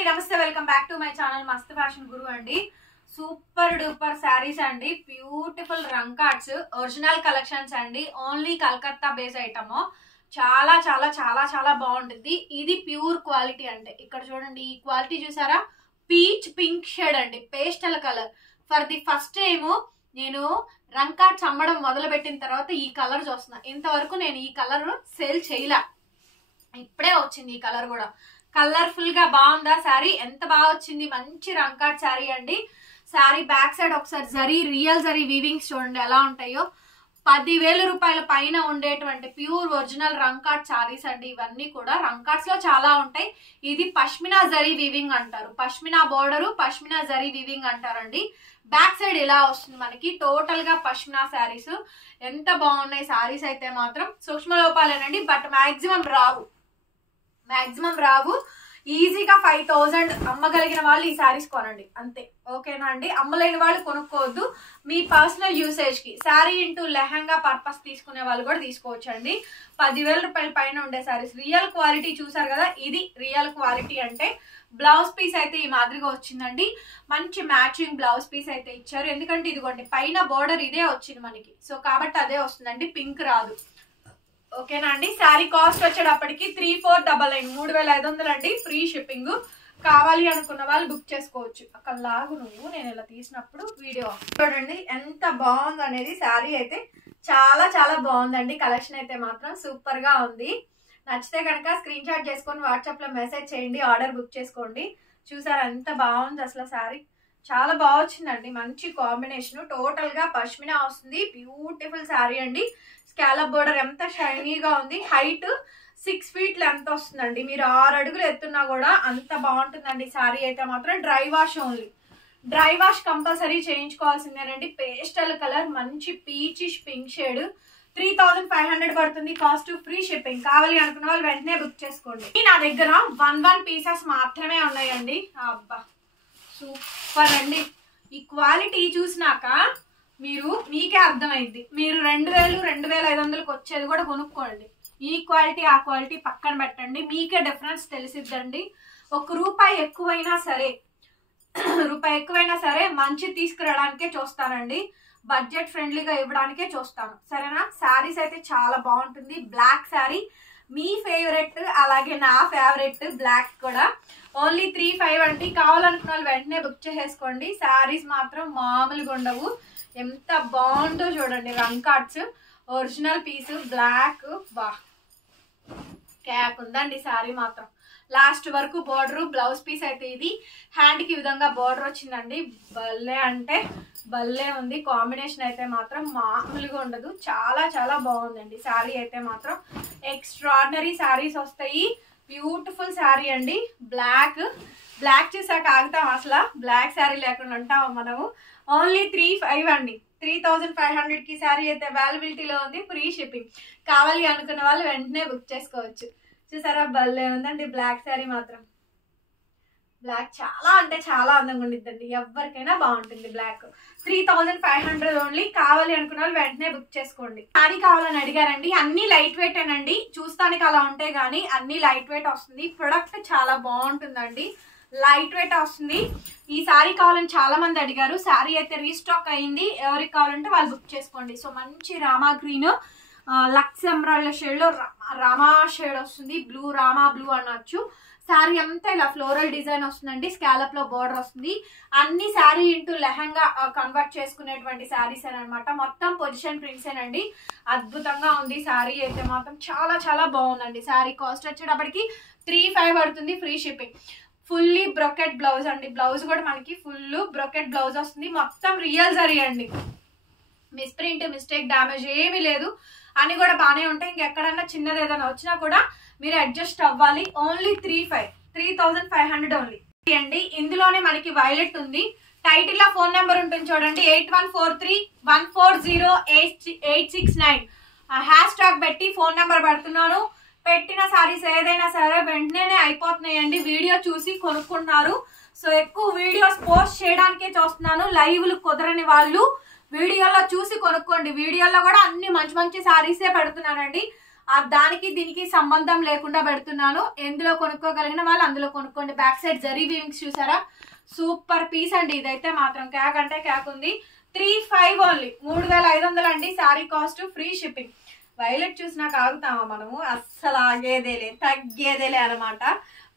అండి నమస్తే welcome back to my channel మస్త్ ఫ్యాషన్ గురు అండి. సూపర్ డూపర్ శారీస్ అండి, బ్యూటిఫుల్ రంకాట్స్ ఒరిజినల్ కలెక్షన్స్ అండి. Only Calcutta base item. చాలా చాలా చాలా చాలా బాగుంటుంది. ఇది ప్యూర్ క్వాలిటీ అంటే ఇక్కడ చూడండి, ఈ క్వాలిటీ చూసారా, పీచ్ పింక్ షేడ్ అండి, pastel colour. For the first time నేను రంకాట్స్ అమ్మడం మొదలు పెట్టిన తర్వాత ఈ కలర్ చూస్తున్నా. ఇంతవరకు నేను ఈ కలర్ సేల్ చేయలే, ఇప్పుడే వచ్చింది ఈ కలర్ కూడా. కలర్ఫుల్ గా బాగుందా శారీ? ఎంత బాగా వచ్చింది, మంచి రంకాట్ శారీ అండి. శారీ బ్యాక్ సైడ్ ఒకసారి జరీ, రియల్ జరీ వీవింగ్స్ చూడండి ఎలా ఉంటాయో. 10,000 రూపాయల పైన ఉండేటువంటి ప్యూర్ ఒరిజినల్ రంకాట్ శారీస్ అండి. ఇవన్నీ కూడా రంకాట్స్ లో చాలా ఉంటాయి. ఇది పష్మినా జరీ వీవింగ్ అంటారు, పష్మినా బోర్డరు పష్మినా జరీ వీవింగ్ అంటారండి. బ్యాక్ సైడ్ ఇలా వస్తుంది మనకి, టోటల్ గా పష్మినా శారీస్. ఎంత బాగున్నాయి శారీస్ అయితే మాత్రం. సూక్ష్మ లోపాలేనండి, బట్ మాక్సిమం రావు. ఈజీగా 5,000 అమ్మగలిగిన వాళ్ళు ఈ శారీస్ కొనండి అంతే, ఓకేనా అండి. అమ్మలేని వాళ్ళు కొనుక్కోవద్దు, మీ పర్సనల్ యూసేజ్ కి. శారీ ఇంటూ లెహంగా పర్పస్ తీసుకునే వాళ్ళు కూడా తీసుకోవచ్చండి. 10,000 రూపాయల పైన ఉండే శారీస్. రియల్ క్వాలిటీ చూసారు కదా, ఇది రియల్ క్వాలిటీ అంటే. బ్లౌజ్ పీస్ అయితే ఈ మాదిరిగా వచ్చిందండి, మంచి మ్యాచింగ్ బ్లౌజ్ పీస్ అయితే ఇచ్చారు. ఎందుకంటే ఇదిగోండి పైన బోర్డర్ ఇదే వచ్చింది మనకి, సో కాబట్టి అదే వస్తుందండి, పింక్ రాదు, ఓకేనా అండి. శారీ కాస్ట్ వచ్చేటప్పటికి 3,499 3,500 అండి, ఫ్రీ షిప్పింగ్. కావాలి అనుకున్న వాళ్ళు బుక్ చేసుకోవచ్చు. అక్కడ లాగు నువ్వు, నేను ఇలా తీసినప్పుడు వీడియో చూడండి ఎంత బాగుంది అనేది. శారీ అయితే చాలా చాలా బాగుందండి. కలెక్షన్ అయితే మాత్రం సూపర్ గా ఉంది. నచ్చితే కనుక స్క్రీన్ షాట్ చేసుకొని వాట్సాప్ లో మెసేజ్ చేయండి, ఆర్డర్ బుక్ చేసుకోండి. చూసారా ఎంత బాగుంది అసలు శారీ, చాలా బాగా వచ్చిందండి. మంచి కాంబినేషన్, టోటల్ గా పష్మినా వస్తుంది. బ్యూటిఫుల్ శారీ అండి. స్కాలప్ బోర్డర్ ఎంత షైనీగా ఉంది. హైట్ 6 feet లెంత్ వస్తుందండి. మీరు 6 అడుగులు ఎత్తున్నా కూడా అంత బాగుంటుందండి శారీ అయితే మాత్రం. Dry wash only, dry wash compulsory చేయించుకోవాల్సిందేనండి. పేస్టల్ కలర్, మంచి పీచిష్ పింక్ షేడ్. 3,500 పడుతుంది, కాస్ట్, ఫ్రీ షిప్పింగ్. కావాలి అనుకున్న వాళ్ళు వెంటనే బుక్ చేసుకోండి. నా దగ్గర 1 పీసెస్ మాత్రమే ఉన్నాయండి. అబ్బా సూపర్ అండి. ఈ క్వాలిటీ చూసినాక మీకే అర్థమైంది. మీరు 2,000 2,500కి వచ్చేది కూడా కొనుక్కోండి. ఈ క్వాలిటీ ఆ క్వాలిటీ పక్కన పెట్టండి, మీకే డిఫరెన్స్ తెలిసిద్దండి. రూపాయి ఎక్కువైనా సరే మంచి తీసుకురావడానికే చూస్తానండి, బడ్జెట్ ఫ్రెండ్లీగా ఇవ్వడానికే చూస్తాను, సరేనా. శారీస్ అయితే చాలా బాగుంటుంది. బ్లాక్ శారీ మీ ఫేవరెట్, అలాగే నా ఫేవరెట్ బ్లాక్ కూడా. ఓన్లీ 3,500 అండి. కావాలనుకున్న వాళ్ళు వెంటనే బుక్ చేసేసుకోండి. శారీస్ మాత్రం మామూలుగా ఉండవు. ఎంత బాగుందో చూడండి. రంకాట్స్ ఒరిజినల్ పీస్ బ్లాక్, బా క్యాక్ ఉందండి శారీ మాత్రం. లాస్ట్ వరకు బోర్డర్, బ్లౌజ్ పీస్ అయితే ఇది. హ్యాండ్ కి విధంగా బోర్డర్ వచ్చిందండి. భలే అంటే భలే ఉంది. కాంబినేషన్ అయితే మాత్రం మామూలుగా ఉండదు, చాలా చాలా బాగుందండి. శారీ అయితే మాత్రం ఎక్స్ట్రాడినరీ శారీస్ వస్తాయి. బ్యూటిఫుల్ శారీ అండి. బ్లాక్ చూసాక ఆగుతాం అసలు, బ్లాక్ శారీ లేకుండా ఉంటాం మనము. ఓన్లీ 3,500 అండి. 3,500కి శారీ అయితే అవైలబిలిటీలో ఉంది, ఫ్రీ షిప్పింగ్. కావాలి అనుకున్న వాళ్ళు వెంటనే బుక్ చేసుకోవచ్చు. చూసారా భలే ఉందండి బ్లాక్ శారీ మాత్రం. బ్లాక్ చాలా అంటే చాలా అందంగా ఉండిద్దండి, ఎవరికైనా బాగుంటుంది బ్లాక్. 3,500 ఓన్లీ. కావాలి అనుకున్న వాళ్ళు వెంటనే బుక్ చేసుకోండి. శారీ కావాలని అడిగారండి, అన్ని లైట్ వెయిట్ అండి. చూస్తానికి అలా ఉంటే గానీ అన్ని లైట్ వెయిట్ వస్తుంది. ప్రొడక్ట్ చాలా బాగుంటుందండి, లైట్ వెయిట్ వస్తుంది. ఈ శారీ కావాలని చాలా మంది అడిగారు. శారీ అయితే రీస్టాక్ అయింది, ఎవరికి కావాలంటే వాళ్ళు బుక్ చేసుకోండి. సో మంచి రామా గ్రీన్, లక్స్ ఎమరాల్డ్ షేడ్ లో రామా షేడ్ వస్తుంది, బ్లూ, రామా బ్లూ అనొచ్చు. శారీ అంతా ఇలా ఫ్లోరల్ డిజైన్ వస్తుందండి, స్కాలప్ లో బోర్డర్ వస్తుంది. అన్ని శారీ ఇంటూ లెహంగా కన్వర్ట్ చేసుకునేటువంటి శారీస్ అనమాట. మొత్తం పొజిషన్ ప్రింట్స్ ఏనండి. అద్భుతంగా ఉంది శారీ అయితే మాత్రం, చాలా చాలా బాగుందండి. శారీ కాస్ట్ వచ్చేటప్పటికి 3,500 పడుతుంది, free shipping. Fully brocade blouse అండి. బ్లౌజ్ కూడా మనకి ఫుల్ బ్రొకెట్ బ్లౌజ్ వస్తుంది. మొత్తం రియల్ జరీ అండి, మిస్ప్రింట్, మిస్టేక్, డ్యామేజ్ ఏమీ లేదు. అని కూడా బాగానే ఉంటాయి. ఇంకెక్కడన్నా చిన్నది ఏదైనా వచ్చినా కూడా మీరు అడ్జస్ట్ అవ్వాలి. ఓన్లీ 3,500 ఓన్లీ అండి. ఇందులోనే మనకి వైలెట్ ఉంది. టైటిల్ లో ఫోన్ నెంబర్ ఉంటుంది చూడండి, 8143140869. హ్యాష్ ట్యాగ్ పెట్టి ఫోన్ నెంబర్ పెడుతున్నాను. పెట్టిన సారీస్ ఏదైనా సరే వెంటనే అయిపోతున్నాయండి. వీడియో చూసి కొనుక్కుంటున్నారు, సో ఎక్కువ వీడియోస్ పోస్ట్ చేయడానికే చూస్తున్నాను. లైవ్లు కుదరని వాళ్ళు వీడియోలో చూసి కొనుక్కోండి. వీడియోలో కూడా అన్ని మంచి మంచి సారీసే పెడుతున్నానండి. దానికి దీనికి సంబంధం లేకుండా పెడుతున్నాను. ఎందులో కొనుక్కోగలిగిన వాళ్ళు అందులో కొనుక్కోండి. బ్యాక్ సైడ్ జరీ వీవింగ్స్ చూసారా, సూపర్ పీస్ అండి. ఇదైతే మాత్రం క్యాక్ అంటే క్యాక్ ఉంది. 3,500 ఓన్లీ, 3,500 అండి sari cost, free shipping. Violet చూసినాక ఆగుతామా మనము? అస్సలు ఆగేదేలే, తగ్గేదేలే అనమాట.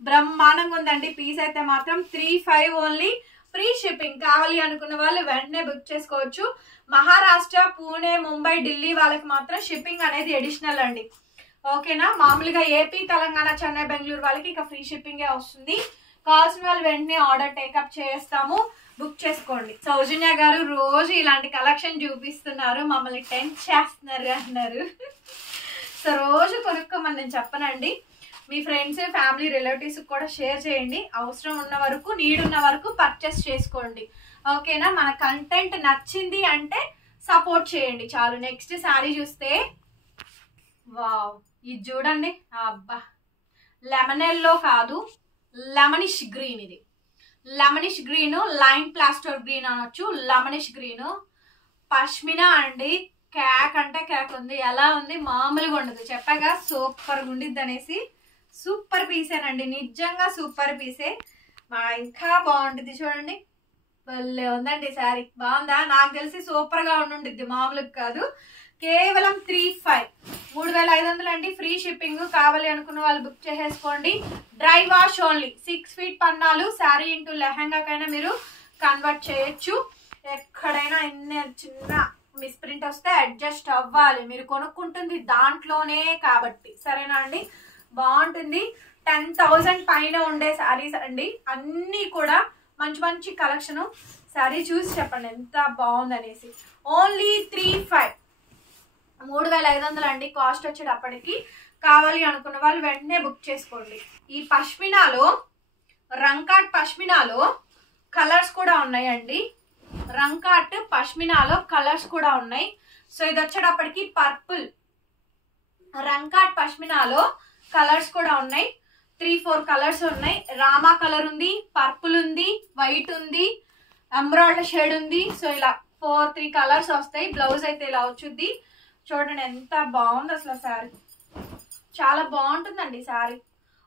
బ్రహ్మాండంగా ఉందండి పీస్ అయితే మాత్రం. 3,500 ఓన్లీ, ఫ్రీ షిప్పింగ్. కావాలి అనుకున్న వాళ్ళు వెంటనే బుక్ చేసుకోవచ్చు. మహారాష్ట్ర, పూణే, ముంబై, ఢిల్లీ వాళ్ళకి మాత్రం షిప్పింగ్ అనేది అడిషనల్ అండి. ఓకేనా? మామూలుగా ఏపీ, తెలంగాణ, చెన్నై, బెంగళూరు వాళ్ళకి ఇక ఫ్రీ షిప్పింగే వస్తుంది. కావాల్సిన వాళ్ళు వెంటనే ఆర్డర్ టేకప్ చేస్తాము, బుక్ చేసుకోండి. సౌజన్య గారు రోజు ఇలాంటి కలెక్షన్ చూపిస్తున్నారు, మమ్మల్ని టెంప్ట్ చేస్తున్నారు అంటున్నారు. సో రోజు కొనుక్కోమని నేను చెప్పనండి. మీ ఫ్రెండ్స్, ఫ్యామిలీ, రిలేటివ్స్ కూడా షేర్ చేయండి. అవసరం ఉన్న వరకు, నీడ్ ఉన్న వరకు పర్చేస్ చేసుకోండి. ఓకేనా? మన కంటెంట్ నచ్చింది అంటే సపోర్ట్ చేయండి చాలు. నెక్స్ట్ శారీ చూస్తే, వావ్, ఇది చూడండి. అబ్బా, లెమన్ ఎల్లో కాదు, లెమనిష్ గ్రీన్. ఇది lemonish green, lime plaster green అనొచ్చు. లెమనిష్ గ్రీన్ పష్మినా అండి. క్యాక్ అంటే క్యాక్ ఉంది. ఎలా ఉంది? మామూలుగా ఉండదు. చెప్పగా సూపర్గా ఉండిద్ది అనేసి. సూపర్ పీసేనండి, నిజంగా సూపర్ పీసే. ఇంకా బాగుంటుంది చూడండి. భలే ఉందండి శారీ. బాగుందా? నాకు తెలిసి సూపర్ గా ఉండుండిద్ది, మామూలుగా కాదు. కేవలం 3,500 అండి, ఫ్రీ షిప్పింగ్. కావాలి అనుకున్న వాళ్ళు బుక్ చేసేసుకోండి. Dry wash only. 6 ఫీట్ పన్నాలు శారీ ఇంటూ లెహంగాకైనా మీరు కన్వర్ట్ చేయొచ్చు. ఎక్కడైనా చిన్న మిస్ప్రింట్ వస్తే అడ్జస్ట్ అవ్వాలి. మీరు కొనుక్కుంటుంది దాంట్లోనే కాబట్టి, సరేనా అండి? బాగుంటుంది. 10,000 పైన ఉండే శారీస్ అండి, అన్నీ కూడా మంచి మంచి కలెక్షన్. శారీ చూసి చెప్పండి ఎంత బాగుంది అనేసి. ఓన్లీ 3,500 అండి కాస్ట్ వచ్చేటప్పటికి. కావాలి అనుకున్న వాళ్ళు వెంటనే బుక్ చేసుకోండి. ఈ పష్మినాలో, రంకాట్ పష్మినాలో కలర్స్ కూడా ఉన్నాయండి. రంకాట్ పష్మినాలో కలర్స్ కూడా ఉన్నాయి. సో ఇది వచ్చేటప్పటికి పర్పుల్. రంకాట్ పష్మినాలో కలర్స్ కూడా ఉన్నాయి. 3-4 కలర్స్ ఉన్నాయి. రామా కలర్ ఉంది, పర్పుల్ ఉంది, వైట్ ఉంది, ఎమరాల్డ్ షేడ్ ఉంది. సో ఇలా 3 కలర్స్ వస్తాయి. బ్లౌజ్ అయితే ఇలా వచ్చుద్ది. చూడండి ఎంత బాగుంది అసలు శారీ. చాలా బాగుంటుందండి శారీ.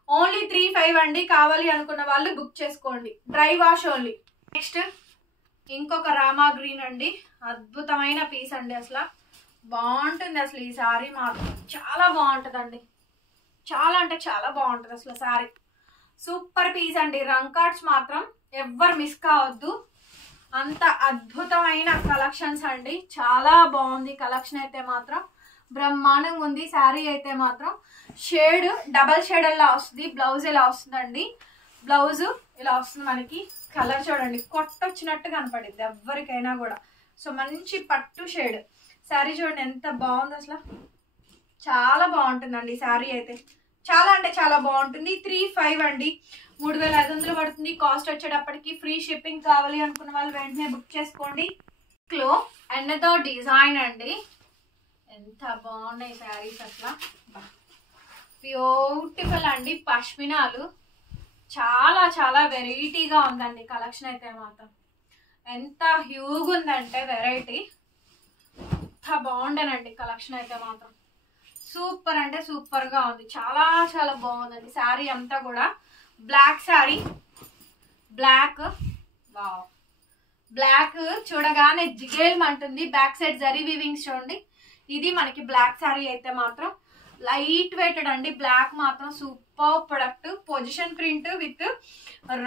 ఓన్లీ 3,500 అండి. కావాలి అనుకున్న వాళ్ళు బుక్ చేసుకోండి. Dry wash only. నెక్స్ట్ ఇంకొక రామా గ్రీన్ అండి. అద్భుతమైన పీస్ అండి. అసలు బాగుంటుంది. అసలు ఈ శారీ మాత్రం చాలా బాగుంటుందండి. చాలా అంటే చాలా బాగుంటుంది అసలు శారీ. సూపర్ పీస్ అండి. రంకాట్స్ మాత్రం ఎవ్వరు మిస్ కావద్దు. అంత అద్భుతమైన కలెక్షన్స్ అండి. చాలా బాగుంది కలెక్షన్ అయితే మాత్రం. బ్రహ్మాండంగా ఉంది శారీ అయితే మాత్రం. షేడ్ డబల్ షేడ్ ఎలా వస్తుంది, బ్లౌజ్ ఎలా వస్తుందండి. బ్లౌజ్ ఇలా వస్తుంది మనకి. కలర్ చూడండి, కొట్టొచ్చినట్టు కనపడిద్ది ఎవరికైనా కూడా. సో మంచి పట్టు షేడ్ శారీ. చూడండి ఎంత బాగుంది అసలు. చాలా బాగుంటుందండి శారీ అయితే. చాలా అంటే చాలా బాగుంటుంది. 3,500 అండి, 3,500 పడుతుంది కాస్ట్ వచ్చేటప్పటికి. Free shipping. కావాలి అనుకున్న వాళ్ళు వెంటనే బుక్ చేసుకోండి. లో అనదర్ డిజైన్ అండి. ఎంత బాగున్నాయి శారీస్ అసలు. బ్యూటిఫుల్ అండి. పష్మినాలు చాలా చాలా వెరైటీగా ఉందండి కలెక్షన్ అయితే మాత్రం. ఎంత హ్యూగ్ ఉందంటే వెరైటీ. ఎంత బాగుండేనండి కలెక్షన్ అయితే మాత్రం. సూపర్ అంటే సూపర్ గా ఉంది. చాలా చాలా బాగుందండి శారీ అంతా కూడా. Black sari, black. Wow, black చూడగానే జిగేల్ అంటుంది. బ్యాక్ సైడ్ జరీ వీవింగ్స్ చూడండి. ఇది మనకి బ్లాక్ శారీ అయితే మాత్రం. లైట్ వెయిటెడ్ అండి. బ్లాక్ మాత్రం super product. Position print with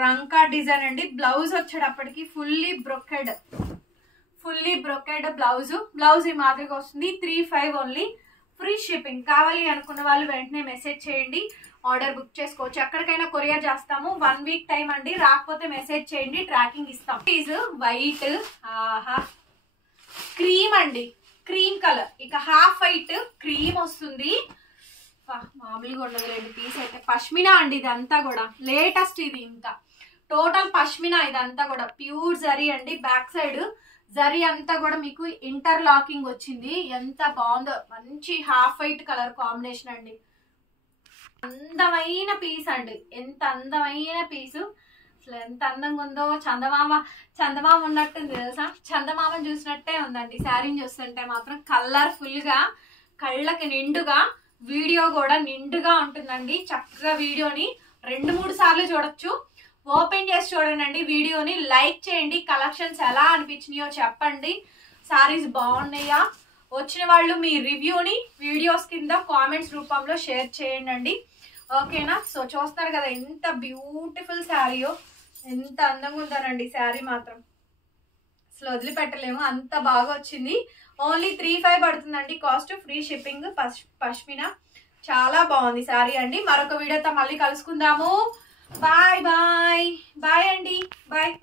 రంకా డిజైన్ అండి. బ్లౌజ్ వచ్చేటప్పటికి ఫుల్లీ బ్రొకెడ్ బ్లౌజ్. ఈ మాదిరిగా వస్తుంది. 3,500 ఓన్లీ, ఫ్రీ షిప్పింగ్. కావాలి అనుకున్న వాళ్ళు వెంటనే మెసేజ్ చేయండి, ఆర్డర్ బుక్ చేసుకోవచ్చు. ఎక్కడికైనా కొరియర్ చేస్తాము. 1 వీక్ టైం అండి. రాకపోతే మెసేజ్ చేయండి, ట్రాకింగ్ ఇస్తాం. ప్లీజ్ వైట్, ఆహా, క్రీమ్ అండి, క్రీమ్ కలర్. ఇక హాఫ్ వైట్ క్రీమ్ వస్తుంది. మామూలుగా ఉండదు రెండు పీస్ అయితే. పష్మినా అండి ఇదంతా కూడా. లేటెస్ట్ ఇది. ఇంకా టోటల్ పష్మినా ఇదంతా కూడా. ప్యూర్ జరీ అండి. బ్యాక్ సైడ్ జరీ అంతా కూడా మీకు ఇంటర్లాకింగ్ వచ్చింది. ఎంత బాగుందో. మంచి హాఫ్ వైట్ కలర్ కాంబినేషన్ అండి. అందమైన పీస్ అండి. ఎంత అందమైన పీసు. అసలు ఎంత అందంగా ఉందో. చందమామ ఉన్నట్టుంది తెలుసా. చందమామని చూసినట్టే ఉందండి శారీని చూస్తుంటే మాత్రం. కలర్ఫుల్ గా, కళ్ళకి నిండుగా వీడియో కూడా నిండుగా ఉంటుందండి. చక్కగా వీడియోని 2-3 సార్లు చూడొచ్చు. ఓపెన్ చేసి చూడండి వీడియోని, లైక్ చేయండి. కలెక్షన్స్ ఎలా అనిపించినాయో చెప్పండి. సారీస్ బాగున్నాయా? వచ్చిన వాళ్ళు మీ రివ్యూని వీడియోస్ కింద కామెంట్స్ రూపంలో షేర్ చేయండి. ఓకేనా? సో చూస్తారు కదా ఎంత బ్యూటిఫుల్ శారీయో, ఎంత అందంగా ఉందనండి శారీ మాత్రం అసలు వదిలిపెట్టలేము, అంత బాగా వచ్చింది. ఓన్లీ 35 పడుతుందండి కాస్ట్, ఫ్రీ షిప్పింగ్, పష్మినా. చాలా బాగుంది శారీ అండి. మరొక వీడియోతో మళ్ళీ కలుసుకుందాము. బాయ్ బాయ్ బాయ్ అండి, బాయ్.